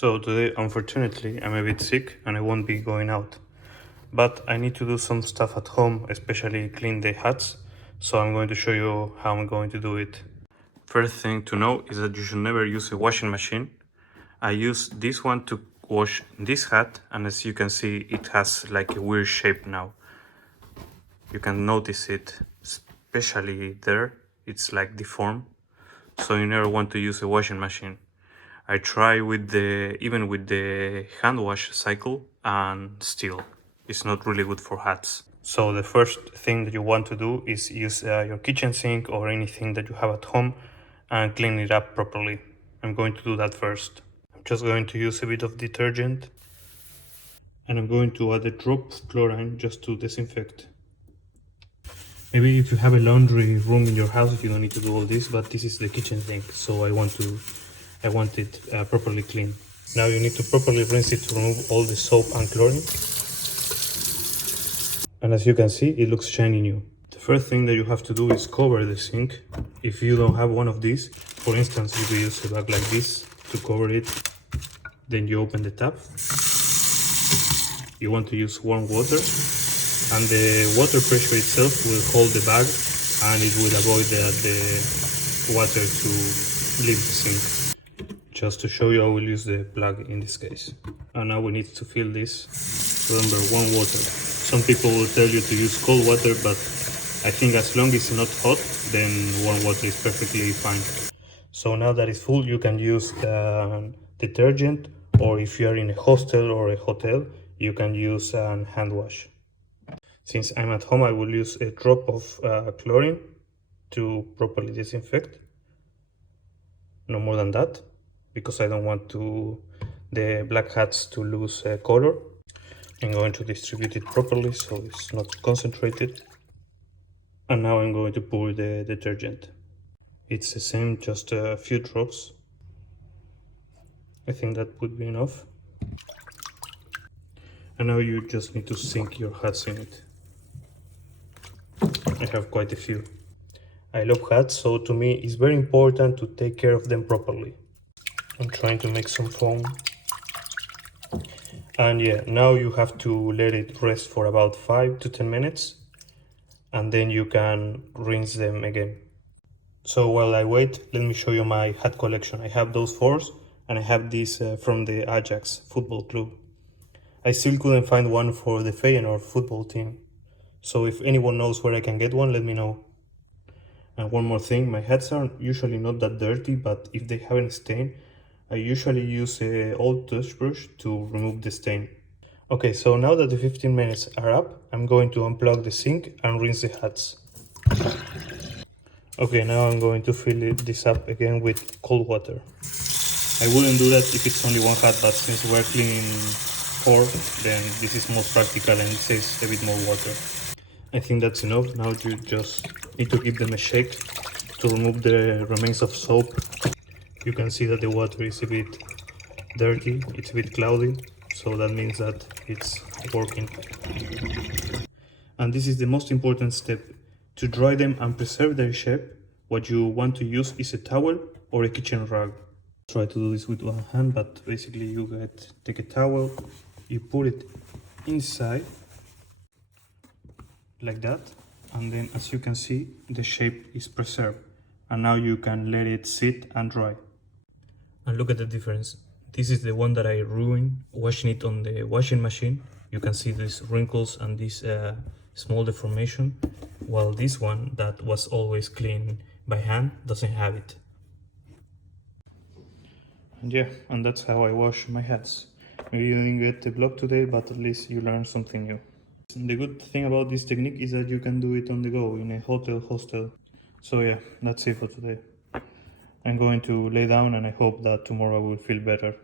So today, unfortunately, I'm a bit sick and I won't be going out. But I need to do some stuff at home, especially clean the hats. So I'm going to show you how I'm going to do it. First thing to know is that you should never use a washing machine. I use this one to wash this hat, and as you can see, it has like a weird shape now. You can notice it, especially there. It's like deformed. So you never want to use a washing machine. I try with even with the hand wash cycle, and still it's not really good for hats. So the first thing that you want to do is use your kitchen sink or anything that you have at home and clean it up properly. I'm going to do that first. I'm just going to use a bit of detergent and I'm going to add a drop of chlorine just to disinfect. Maybe if you have a laundry room in your house you don't need to do all this, but this is the kitchen sink, so I want it properly clean. Now you need to properly rinse it to remove all the soap and chlorine. And as you can see, it looks shiny new. The first thing that you have to do is cover the sink. If you don't have one of these, for instance, you could use a bag like this to cover it. Then you open the tap. You want to use warm water, and the water pressure itself will hold the bag and it will avoid the water to leave the sink. Just to show you, I will use the plug in this case. And now we need to fill this. Remember, warm water. Some people will tell you to use cold water, but I think as long as it's not hot, then warm water is perfectly fine. So now that it's full, you can use detergent, or if you are in a hostel or a hotel, you can use a hand wash. Since I'm at home, I will use a drop of chlorine to properly disinfect. No more than that, because I don't want the black hats to lose color. I'm going to distribute it properly so it's not concentrated. And now I'm going to pour the detergent. It's the same, just a few drops. I think that would be enough. And now you just need to sink your hats in it. I have quite a few. I love hats, so to me it's very important to take care of them properly. I'm trying to make some foam. And yeah, now you have to let it rest for about 5 to 10 minutes and then you can rinse them again. So while I wait, let me show you my hat collection. I have those fours and I have these from the Ajax football club. I still couldn't find one for the Feyenoord football team. So if anyone knows where I can get one, let me know. And one more thing, my hats are usually not that dirty, but if they have a stain, I usually use an old toothbrush to remove the stain. Okay, so now that the 15 minutes are up, I'm going to unplug the sink and rinse the hats. Okay, now I'm going to fill this up again with cold water. I wouldn't do that if it's only one hat, but since we're cleaning 4, then this is more practical and it saves a bit more water. I think that's enough. Now you just need to give them a shake to remove the remains of soap. You can see that the water is a bit dirty, it's a bit cloudy, so that means that it's working. And this is the most important step. To dry them and preserve their shape, what you want to use is a towel or a kitchen rag. Try to do this with one hand, but basically you take a towel, you put it inside like that, and then as you can see the shape is preserved, and now you can let it sit and dry. And look at the difference. This is the one that I ruined washing it on the washing machine. You can see these wrinkles and this small deformation, while this one that was always clean by hand doesn't have it. And yeah, and that's how I wash my hats. Maybe you didn't get the vlog today, but at least you learned something new. The good thing about this technique is that you can do it on the go in a hotel, hostel. So yeah, that's it for today. I'm going to lay down and I hope that tomorrow I will feel better.